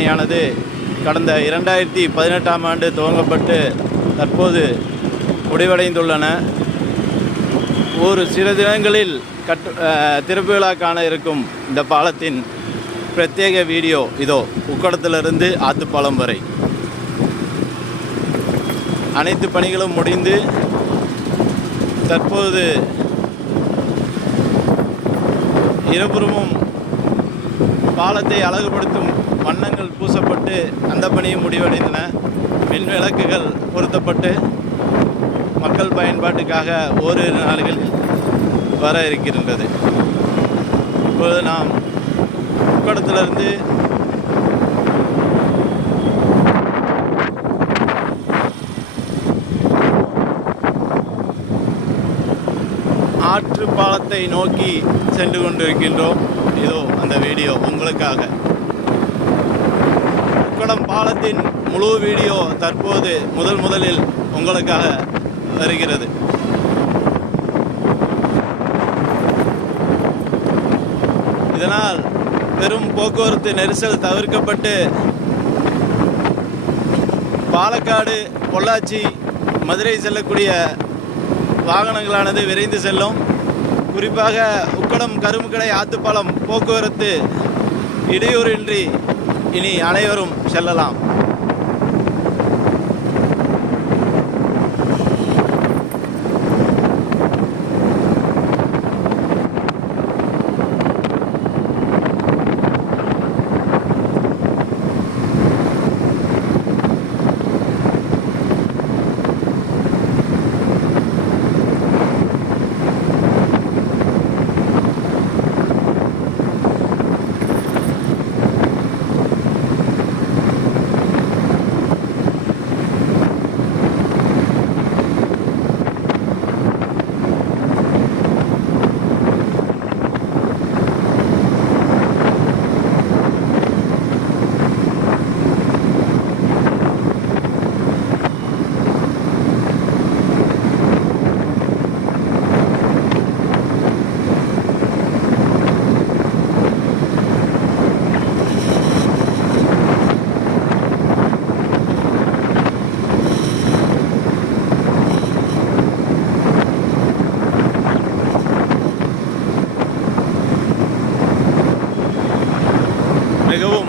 பணியானது கடந்த 2018ஆம் ஆண்டு துவங்கப்பட்டு தற்போது முடிவடைந்துள்ளன. ஒரு சில தினங்களில் திறப்பு விழா காண இருக்கும் இந்த பாலத்தின் பிரத்யேக வீடியோ இதோ. உக்கடத்திலிருந்து ஆத்துப்பாலம் வரை அனைத்து பணிகளும் முடிந்து தற்போது இருபுறமும் பாலத்தை அழகுபடுத்தும் வண்ணங்கள் பூசப்பட்டு அந்த பணியும் முடிவடைந்தன. மின் விளக்குகள் பொருத்தப்பட்டு மக்கள் பயன்பாட்டுக்காக ஓரிரு நாள்களில் வர இருக்கின்றது. இப்பொழுது நாம் உக்கடத்திலிருந்து ஆற்று பாலத்தை நோக்கி சென்று கொண்டிருக்கின்றோம். இதோ அந்த வீடியோ உங்களுக்காக. உக்கடம் பாலத்தின் முழு வீடியோ தற்போது முதலில் உங்களுக்காக வருகிறது. இதனால் பெரும் போக்குவரத்து நெரிசல் தவிர்க்கப்பட்டு பாலக்காடு, பொள்ளாச்சி, மதுரை செல்லக்கூடிய வாகனங்களானது விரைந்து செல்லும். குறிப்பாக உக்கடம் கரும்புக்கடை ஆத்துப்பாலம் போக்குவரத்து இடையூறின்றி இனி அனைவரும் செல்லலாம். மிகவும்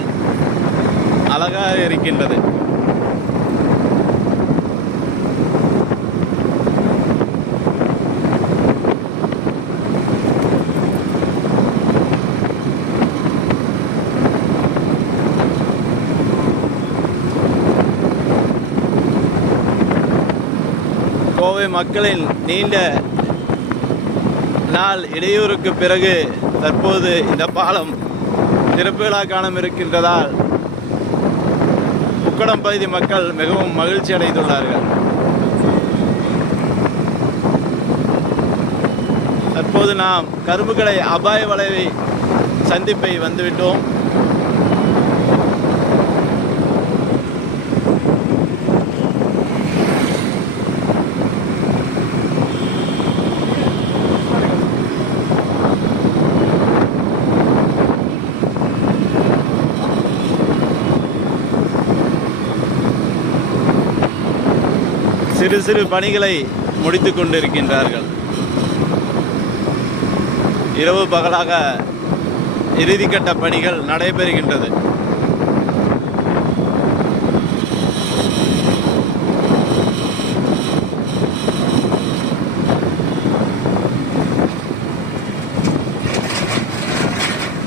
அழகாக இருக்கின்றது. கோவை மக்களின் நீண்ட நாள் இடையூறுக்கு பிறகு தற்போது இந்த பாலம் திறப்பு விழா காண இருக்கின்றதால் உக்கடம் பகுதி மக்கள் மிகவும் மகிழ்ச்சி அடைந்துள்ளார்கள். தற்போது நாம் கரும்புக்கடை அபாய வளைவை சந்திப்பை வந்துவிட்டோம். சிறு சிறு பணிகளை முடித்து கொண்டிருக்கின்றார்கள். இரவு பகலாக இறுதிக்கட்ட பணிகள் நடைபெறுகின்றது.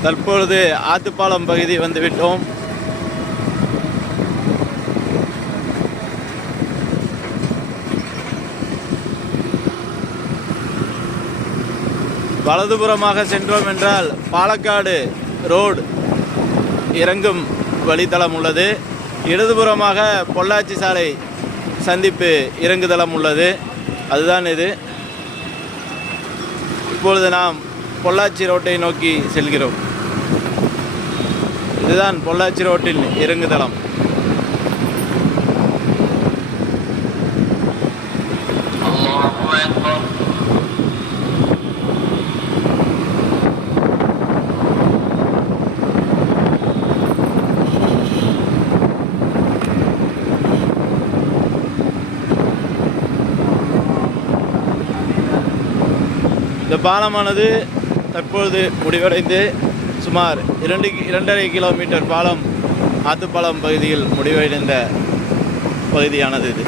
தற்பொழுது ஆத்துப்பாலம் பகுதி வந்துவிட்டோம். வலதுபுறமாக சென்றோம் என்றால் பாலக்காடு ரோடு இறங்கும் வழித்தளம் உள்ளது. இடதுபுறமாக பொள்ளாச்சி சாலை சந்திப்பு இறங்குதளம் உள்ளது. அதுதான் இது. இப்பொழுது நாம் பொள்ளாச்சி ரோட்டை நோக்கி செல்கிறோம். இதுதான் பொள்ளாச்சி ரோட்டின் இறங்குதளம். பாலமானது தற்பொழுது முடிவடைந்து சுமார் 2.5 கிலோமீட்டர் பாலம் ஆத்துப்பாலம் பகுதியில் முடிவடைந்த பகுதியானது இது.